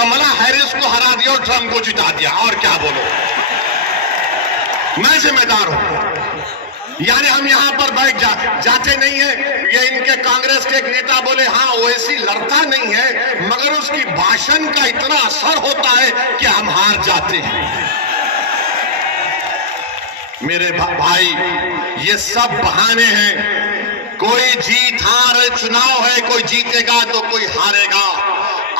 कमला Harris को हरा दिया और ट्रंप को जिता दिया, और क्या बोलो। मैं जिम्मेदार हूं। यानी हम यहां पर बैठ जाते नहीं है। ये इनके कांग्रेस के एक नेता बोले हाँ ओवैसी लड़ता नहीं है, मगर उसकी भाषण का इतना असर होता है कि हम हार जाते हैं। मेरे भाई, ये सब बहाने हैं। कोई जीत हार चुनाव है, कोई जीतेगा तो कोई हारेगा।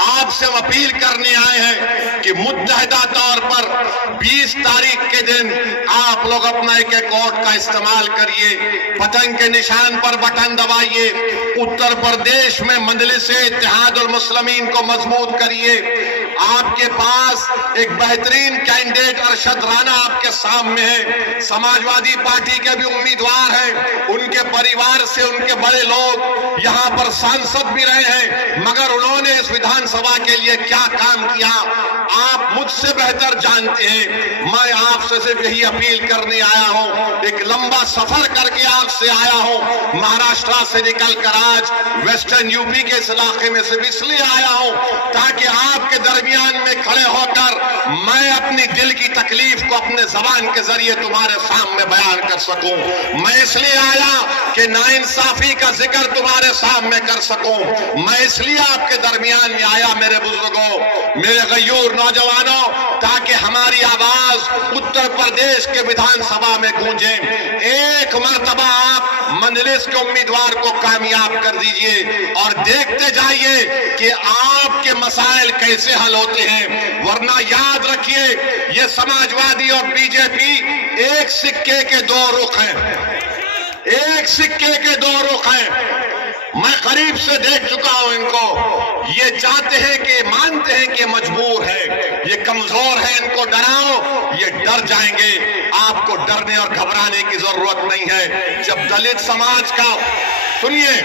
आपसे हम अपील करने आए हैं कि मुत्तहिदा तौर पर 20 तारीख के दिन आप लोग अपना एक वोट का इस्तेमाल करिए, पतंग के निशान पर बटन दबाइए, उत्तर प्रदेश में मजलिस-ए इत्तेहादुल मुस्लिमीन को मजबूत करिए। आपके पास एक बेहतरीन कैंडिडेट अरशद राना आपके सामने है, समाजवादी पार्टी के भी उम्मीदवार हैं, उनके परिवार से उनके बड़े लोग यहां पर सांसद भी रहे हैं, मगर उन्होंने इस विधानसभा के लिए क्या काम किया आप मुझसे बेहतर जानते हैं। मैं आपसे सिर्फ यही अपील करने आया हूं, एक लंबा सफर करके आपसे आया हूं, महाराष्ट्र से निकलकर आज वेस्टर्न यूपी के इस इलाके में सिर्फ इसलिए आया हूं ताकि आपके दरमियान में खड़े होकर मैं अपनी दिल की तकलीफ को अपने जबान के जरिए तुम्हारे सामने बयान कर सकूं। मैं इसलिए आया कि नाइंसाफी का जिक्र तुम्हारे सामने कर सकूं। मैं इसलिए आपके दरमियान में आया मेरे बुजुर्गों, मेरे गयूर नौजवानों, ताकि हमारी आवाज उत्तर प्रदेश के विधानसभा में गूंजे। एक मर्तबा आप मजलिस के उम्मीदवार को कामयाब कर दीजिए और देखते जाइए कि आपके मसाइल कैसे हल होते हैं। वरना याद रखिए, ये समाजवादी और बीजेपी एक सिक्के के दो रुख हैं, एक सिक्के के दो रुख हैं। मैं करीब से देख चुका हूं इनको। ये चाहते हैं कि मानते हैं कि मजबूर है, ये कमजोर है, इनको डराओ, ये डर जाएंगे। आपको डरने और घबराने की जरूरत नहीं है। जब दलित समाज का सुनिए,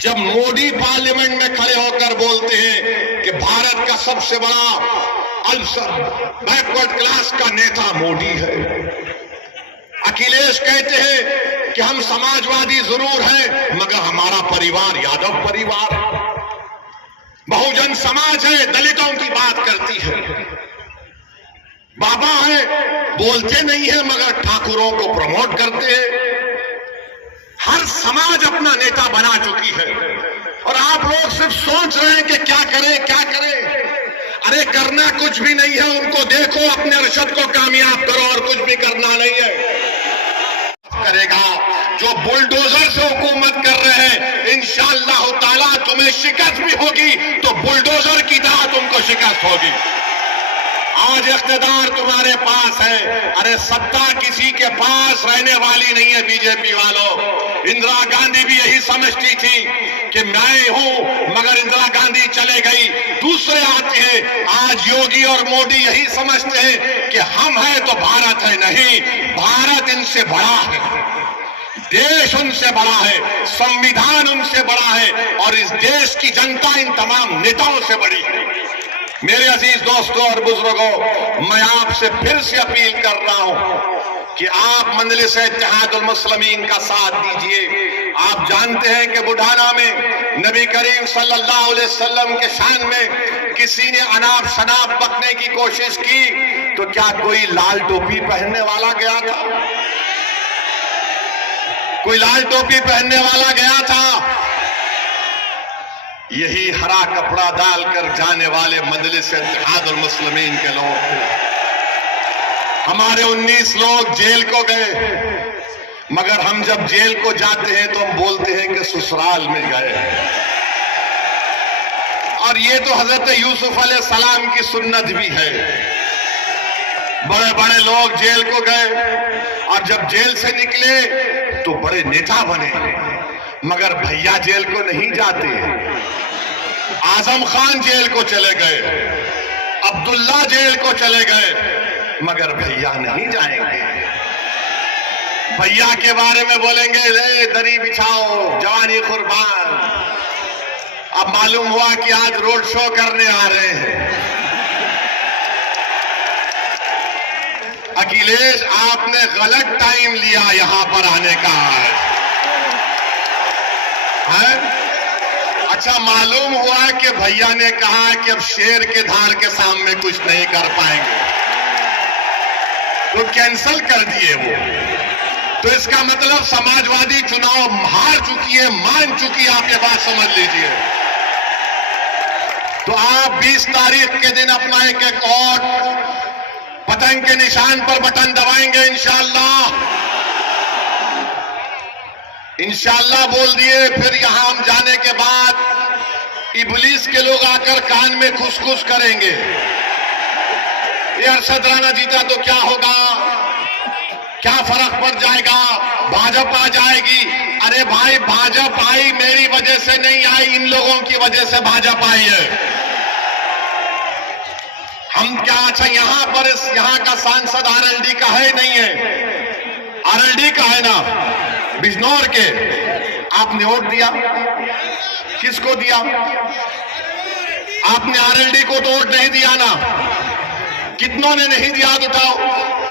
जब मोदी पार्लियामेंट में खड़े होकर बोलते हैं कि भारत का सबसे बड़ा बैकवर्ड क्लास का नेता मोदी है, अखिलेश कहते हैं कि हम समाजवादी जरूर हैं मगर हमारा परिवार यादव परिवार है, बहुजन समाज है, दलितों की बात करती है, बाबा है, बोलते नहीं है मगर ठाकुरों को प्रमोट करते हैं। हर समाज अपना नेता बना चुकी है और आप लोग सिर्फ सोच रहे हैं कि क्या करें क्या करें। अरे करना कुछ भी नहीं है, उनको देखो, अपने अरशद को कामयाब करो और कुछ भी करना नहीं है। करेगा जो बुलडोजर से हुकूमत कर रहे हैं, इंशाअल्लाह ताला तुम्हें शिकस्त भी होगी तो बुलडोजर की तरह तुमको शिकस्त होगी। आज इख्तिदार तुम्हारे पास है, अरे सत्ता किसी के पास रहने वाली नहीं है। बीजेपी वालों, इंदिरा गांधी भी यही समझती थी कि मैं हूं, मगर इंदिरा गांधी चले गई, दूसरे आते हैं। आज योगी और मोदी यही समझते हैं कि हम हैं तो भारत है, नहीं, भारत इनसे बड़ा है, देश उनसे बड़ा है, संविधान उनसे बड़ा है और इस देश की जनता इन तमाम नेताओं से बड़ी है। मेरे अजीज दोस्तों और बुजुर्गों, मैं आपसे फिर से अपील कर रहा हूं कि आप मजलिस इत्तेहादुल मुस्लिमीन का साथ दीजिए। आप जानते हैं कि बुढ़ाना में नबी करीम सल्लल्लाहु अलैहि वसल्लम के शान में किसी ने अनाप शनाप बकने की कोशिश की तो क्या कोई लाल टोपी पहनने वाला गया था? कोई लाल टोपी पहनने वाला गया था? यही हरा कपड़ा डालकर जाने वाले मजलिस इत्तेहादुल मुस्लिमीन के लोग थे। हमारे 19 लोग जेल को गए, मगर हम जब जेल को जाते हैं तो हम बोलते हैं कि ससुराल में गए। और ये तो हजरत यूसुफ अलैहिस्सलाम की सुन्नत भी है। बड़े बड़े लोग जेल को गए और जब जेल से निकले तो बड़े नेता बने, मगर भैया जेल को नहीं जाते। आजम खान जेल को चले गए, अब्दुल्ला जेल को चले गए, मगर भैया नहीं जाएंगे। भैया के बारे में बोलेंगे ले दरी बिछाओ जवानी कुर्बान। अब मालूम हुआ कि आज रोड शो करने आ रहे हैं। अखिलेश, आपने गलत टाइम लिया यहां पर आने का है? अच्छा, मालूम हुआ कि भैया ने कहा कि अब शेर के धार के सामने कुछ नहीं कर पाएंगे, तो कैंसल कर दिए वो। तो इसका मतलब समाजवादी चुनाव हार चुकी है, मान चुकी है। आप ये बात समझ लीजिए। तो आप 20 तारीख के दिन अपना एक एक और पतंग के निशान पर बटन दबाएंगे इंशाअल्लाह। इंशाअल्लाह बोल दिए। फिर यहां हम जाने के बाद इबलीस के लोग आकर कान में खुसखुस करेंगे, ये अरशद राणा जीता तो क्या होगा, क्या फर्क पड़ जाएगा, भाजपा आ जाएगी। अरे भाई, भाजपा आई मेरी वजह से नहीं आई, इन लोगों की वजह से भाजपा आई है। हम क्या, अच्छा यहां का सांसद आरएलडी का है नहीं है? आरएलडी का है ना, बिजनौर के। आपने वोट दिया, किसको दिया? आपने आरएलडी को तो वोट नहीं दिया ना। कितनों ने नहीं दिया, उठाओ।